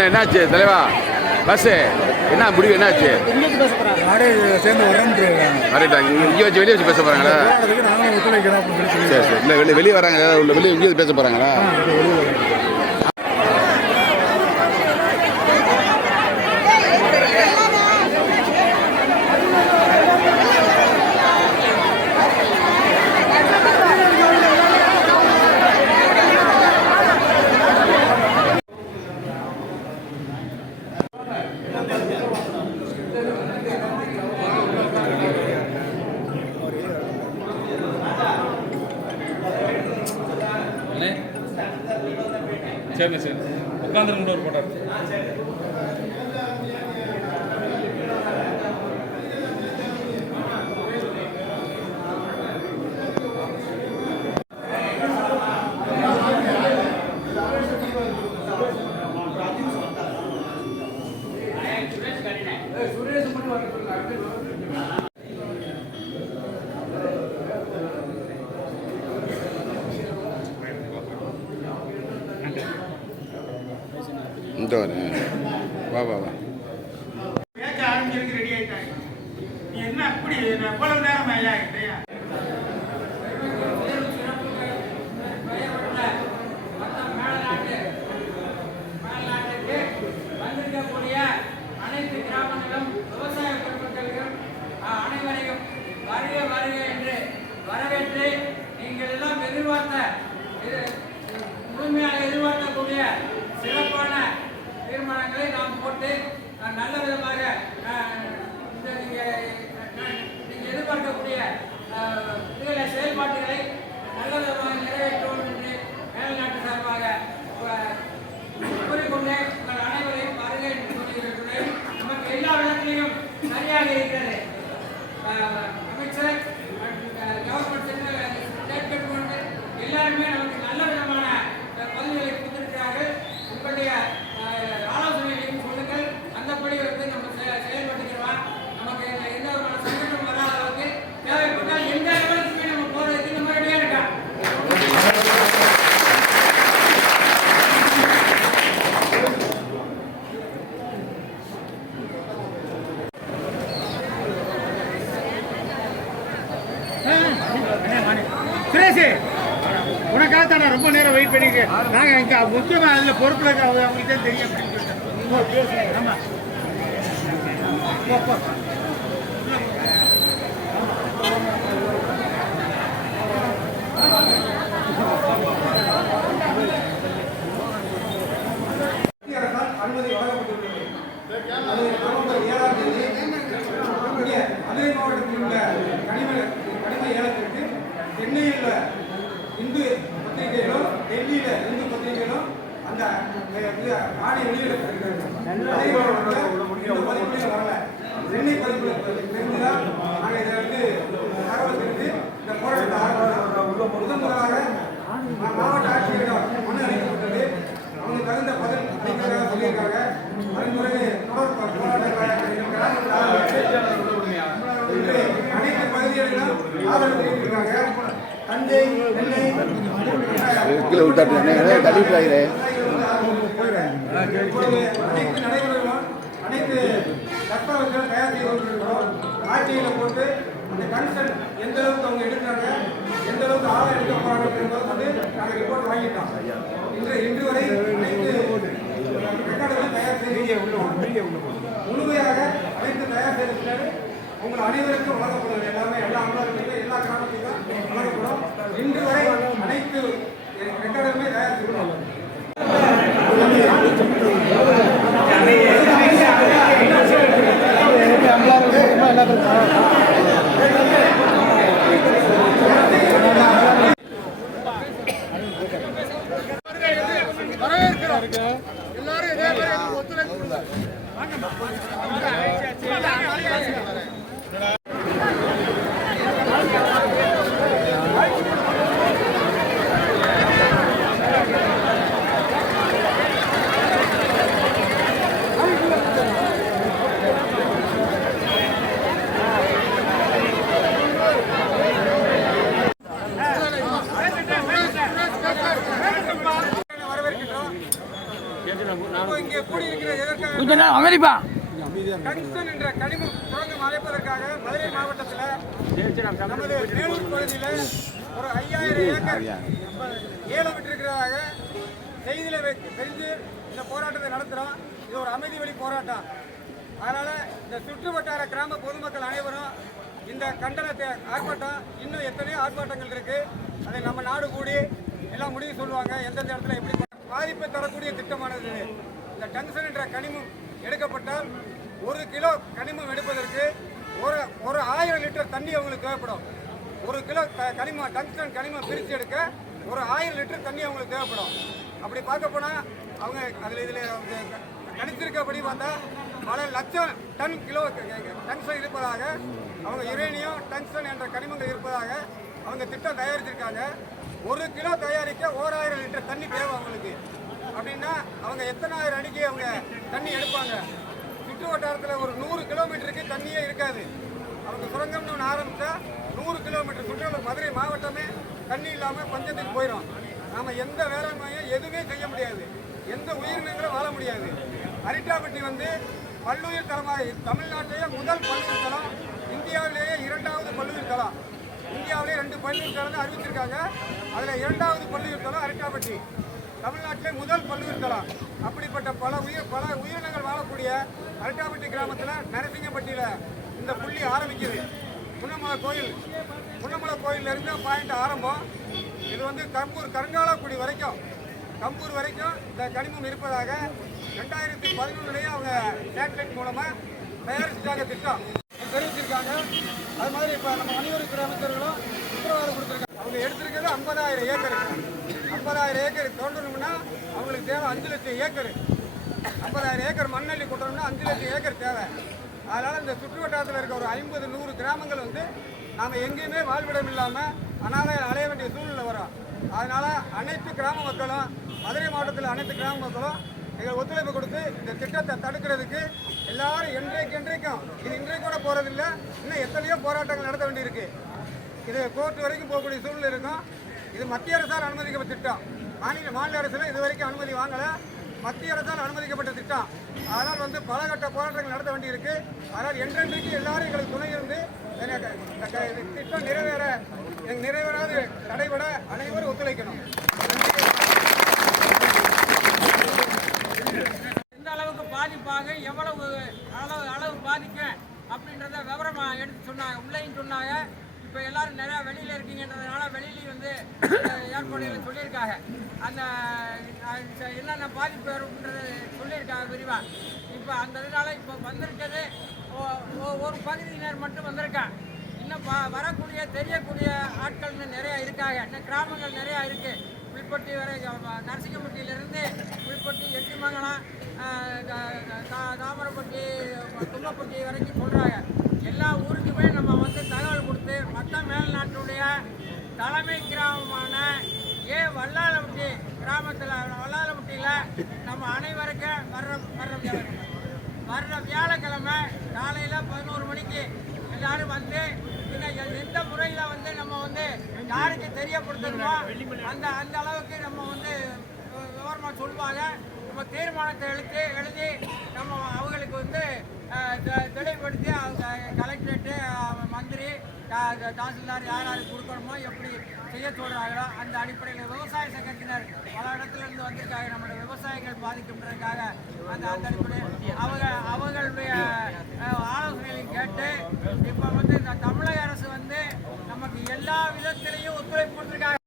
என்ன என்னாச்சு தலைவா? பஸ்ஸு என்ன முடிவு என்னாச்சு? இங்கே வச்சு வெளியே வச்சு பேச போகிறாங்களா சரி சரி. இல்லை வெளியே வெளியே வராங்க உள்ள வெளியே இங்கே பேச போகிறாங்களா சரிண்ணே சரி உட்காந்துருங்க ஒரு போட்டார் Dona. É. Vá, vá, vá. Suresh உனக்காக தான் நான் ரொம்ப நேரம் வெயிட் பண்ணிட்டு நாங்கள் இங்கே முக்கியமாக அதில் பொறுப்பில் இருக்க அவங்களுக்கு தான் தெரியும் ஆமாம் இந்து பத்திரிகைகளும் டெல்லியில இந்து பத்திரிகைகளும் அந்த ஆணை இந்த பதிப்புல வரல. சென்னை பதிப்புல தெரிஞ்சுதான் நாங்கள் இதை வந்து தகவல் தெரிஞ்சு இந்த போராட்டத்தை ஆரம்பித்தோம் முதன் முதலாக மாவட்ட ஆட்சியரிடம் மனு அளிக்கப்பட்டது. அவங்க தகுந்த பதில் அளிக்கிறதாக சொல்லியிருக்காங்க. தொடர் போராட்டங்களை இன்று அனைத்து பகுதிகளிலும் ஆதரவு தெரிவித்திருக்காங்க. தஞ்சை கீழே விட்டாட்டு என்ன தள்ளிட்டு அனைத்து அனைத்து தட்பவர்கள் தயார் செய்து கொண்டிருக்கிறோம் ஆட்சியில் போட்டு எந்த அளவுக்கு அவங்க எடுக்கிறாங்க எந்த அளவுக்கு ஆழம் எடுக்க போறாங்க என்பதை வந்து நாங்கள் ரிப்போர்ட் வாங்கிட்டோம் இன்று இன்று வரை எதற்காக கொஞ்ச நேரம் டங்ஸ்டன் என்ற கனிமம் சுரங்கம் அமைப்பதற்காக மதுரை மாவட்டத்தில் நமது மேலூர் பகுதியில் ஒரு ஐயாயிரம் ஏக்கர் ஏலம் விட்டிருக்கிறதாக செய்தியில் வெ- தெரிஞ்சு இந்த போராட்டத்தை நடத்துகிறோம் இது ஒரு அமைதி வழி போராட்டம். அதனால் இந்த சுற்று வட்டார கிராம பொதுமக்கள் அனைவரும் இந்த கண்டனத்தை ஆர்ப்பாட்டம் இன்னும் எத்தனையோ ஆர்ப்பாட்டங்கள் இருக்குது அதை நம்ம நாடு கூடி எல்லாம் முடிவு சொல்லுவாங்க. எந்தெந்த இடத்துல எப்படி பாதிப்பை தரக்கூடிய திட்டமானது இந்த டங்ஸ்டன் என்ற கனிமம் எடுக்கப்பட்டால் ஒரு கிலோ கனிமம் எடுப்பதற்கு ஒரு ஒரு ஆயிரம் லிட்டர் தண்ணி அவங்களுக்கு தேவைப்படும். ஒரு கிலோ க- கனிமம் டங்ஸ்டன் கனிமம் பிரித்து எடுக்க ஒரு ஆயிரம் லிட்டர் தண்ணி அவங்களுக்கு தேவைப்படும். அப்படி பார்க்க போனால் அவங்க அதில் இதில் கணித்திருக்கபடி பார்த்தா பல லட்சம் டன் கிலோ டங்ஸ்டன் இருப்பதாக அவங்க யுரேனியம் டங்ஸ்டன் என்ற கனிமங்கள் இருப்பதாக அவங்க திட்டம் தயாரிச்சிருக்காங்க. ஒரு கிலோ தயாரிக்க ஓராயிரம் லிட்டர் தண்ணி தேவை அவங்களுக்கு. அப்படின்னா அவங்க எத்தனாயிரம் அடிக்கு அவங்க தண்ணி எடுப்பாங்க? சுற்று வட்டாரத்தில் ஒரு நூறு கிலோமீட்டருக்கு தண்ணியே இருக்காது. அவங்க சுரங்கம்னு ஒன்று ஆரம்பித்தா நூறு கிலோமீட்டர் சுற்றுலா மதுரை மாவட்டமே தண்ணி இல்லாமல் பஞ்சத்துக்கு போயிடும் நாம் எந்த வேளாண்மையும் எதுவுமே செய்ய முடியாது. எந்த உயிரினங்களும் வாழ முடியாது. அரிட்டாப்பட்டி வந்து பல்லுயிர் தலமாக தமிழ்நாட்டிலேயே முதல் பல்லுயிர் தலம் இந்தியாவிலேயே இரண்டாவது பல்லுயிர் தலம் இந்தியாவிலே ரெண்டு பல்லுயிர் தலம் அறிவிச்சிருக்காங்க. அதில் இரண்டாவது பல்லுயிர் தலம் அரிட்டாப்பட்டி. தமிழ்நாட்டிலே முதல் பல்லுயிர் தலம் அப்படிப்பட்ட பல உயிர் பல உயிரினங்கள் வாழக்கூடிய அரட்டாப்பட்டி கிராமத்தில் நரசிங்கப்பட்டியில் இந்த புள்ளி ஆரம்பிக்குது. புன்னமலை கோயில் புன்னமலை கோயிலிருந்து பாயிண்ட் ஆரம்பம். இது வந்து கம்பூர் கருங்காலக்குடி வரைக்கும். கம்பூர் வரைக்கும் இந்த கனிமம் இருப்பதாக ரெண்டாயிரத்தி பதினொன்றுலேயே அவங்க சேட்டலைட் மூலமாக தயாரிச்சிட்டாங்க திட்டம். தெரிவிச்சிருக்காங்க. அது மாதிரி இப்போ நம்ம வணிகத்துறை கிராமத்தர்களும் உத்தரவாதம் கொடுத்துருக்காங்க. அவங்க எடுத்திருக்கிறது ஐம்பதாயிரம் ஏக்கர். ஐம்பதாயிரம் ஏக்கர் தோண்டணும்னா அவங்களுக்கு தேவை அஞ்சு லட்சம் ஏக்கர். ஐம்பதாயிரம் ஏக்கர் மண்ணள்ளி கொட்டணும்னா அஞ்சு லட்சம் ஏக்கர் தேவை. அதனால் இந்த சுற்று வட்டாரத்தில் இருக்க ஒரு ஐம்பது நூறு கிராமங்கள் வந்து நாம் எங்கேயுமே வாழ்விடம் இல்லாமல் அனாதை அலைய வேண்டிய சூழ்நிலை வரும். அதனால் அனைத்து கிராம மக்களும் மதுரை மாவட்டத்தில் அனைத்து கிராம மக்களும் எங்கள் ஒத்துழைப்பு கொடுத்து இந்த திட்டத்தை தடுக்கிறதுக்கு எல்லாரும் என்றைக்கு என்றைக்கும் இது இன்றைக்கு கூட போகிறதில்ல இன்னும் எத்தனையோ போராட்டங்கள் நடத்த வேண்டியிருக்கு. இது கோர்ட் வரைக்கும் போகக்கூடிய சூழ்நிலை இருக்கும். இது மத்திய அரசால் அனுமதிக்கப்பட்ட திட்டம். மாநில மாநில அரசுல இது வரைக்கும் அனுமதி வாங்கல. மத்திய அரசால் அனுமதிக்கப்பட்ட திட்டம். அதனால் வந்து பல கட்ட போராட்டங்கள் நடத்த வேண்டியிருக்கு. அதனால் என்றென்றைக்கு எல்லாரும் எங்களுக்கு துணை இருந்து திட்டம் நிறைவேற நிறைவேறாது தடைபட அனைவரும் ஒத்துழைக்கணும். சொல்லியிருக்காங்க அந்த என்னென்ன பாதிப்பு வரும்ன்றது சொல்லியிருக்காங்க விரிவாக இப்போ அந்த இதனால் இப்போ வந்திருக்கிறது ஒரு பகுதியினர் மட்டும் வந்திருக்காங்க இன்னும் வரக்கூடிய தெரியக்கூடிய ஆட்கள் இன்னும் நிறையா இருக்காங்க. இன்னும் கிராமங்கள் நிறையா இருக்குது புல்பட்டி வரை அஹ், நரசிங்கப்பட்டியிலிருந்து புல்பட்டி எட்டிமங்கலம் தா- தாமரப்பட்டி தும்மப்பட்டி வரைக்கும் சொல்கிறாங்க எல்லா ஊருக்குமே நம்ம வந்து தகவல் கொடுத்து மற்ற மேல்நாட்டுடைய தலைமை கிராமமான ஏ வல்லாலப்பட்டி கிராமத்தில் வல்லாலப்பட்டியில் நம்ம அனைவருக்கும் வர்ற வர்ற வர்ற வியாழக்கிழமை காலையில் பதினோரு மணிக்கு எல்லாரும் வந்து இன்னும் எந்த முறையில் வந்து நம்ம வந்து யாருக்கு தெரியப்படுத்தணுமோ அந்த அந்த அளவுக்கு நம்ம வந்து விவரமாக சொல்லுவாங்க நம்ம தீர்மானத்தை எழுத்து எழுதி நம்ம அவங்களுக்கு வந்து தெளிவுபடுத்தி அவங்க கலெக்டரேட்டு மந்திரி தாசில்தார் யார் யாருக்கு கொடுக்கணுமோ எப்படி செய்ய சொல்கிறாங்களோ அந்த அடிப்படையில் விவசாய சங்கத்தினர் பல இடத்துலேருந்து வந்திருக்காங்க. நம்மளோட விவசாயிகள் பாதிக்கின்றதுக்காக அந்த அந்த அடிப்படையில் அவங்க அவர்களுடைய ஆலோசனைகளையும் கேட்டு இப்போ வந்து இந்த தமிழக அரசு வந்து நமக்கு எல்லா விதத்திலையும் ஒத்துழைப்பு கொடுத்துருக்காங்க.